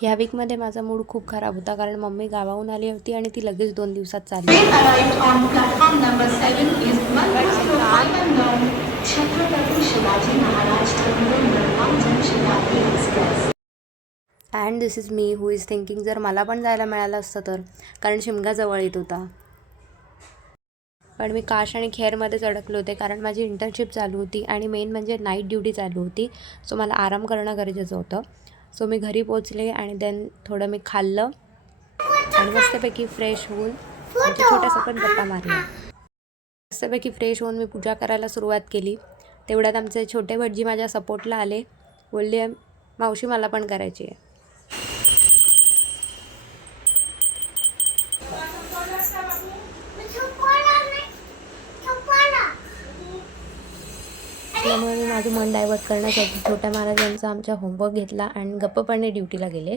ह्या वीकमध्ये माझा मूड खूप खराब होता कारण मम्मी गावाहून आली होती आणि ती लगेच 2 दिवसात चालली. Train arrived on platform number 7 is 105 Chhatrapati Shivaji Maharaj Terminal Nirmal Shatabdi Express. And this is me who is thinking जर मला पण जायला मिळालं असतं तर, कारण शिमगा जवळ येत होता. पण मी काश आणि खेरमध्येच अडकले होते कारण माझी इंटर्नशिप चालू होती आणि मेन म्हणजे नाईट ड्युटी चालू होती. सो मला आराम करणं गरजेचं होतं. सो मी घरी पोचले आणि देन थोडं मी खाल्लं आणि मस्तपैकी फ्रेश होऊन म्हणजे छोट्यासा पण गप्पा मारल्या. मस्तपैकी फ्रेश होऊन मी पूजा करायला सुरुवात केली. तेवढ्यात आमचे छोटे भटजी माझ्या सपोर्टला आले. बोलले मावशी मला पण करायची आहे. त्यामुळे मी माझं मन डायवर्ट करण्यासाठी छोट्या महाराजांचा आमच्या होमवर्क घेतला आणि गप्पपणे ड्युटीला गेले.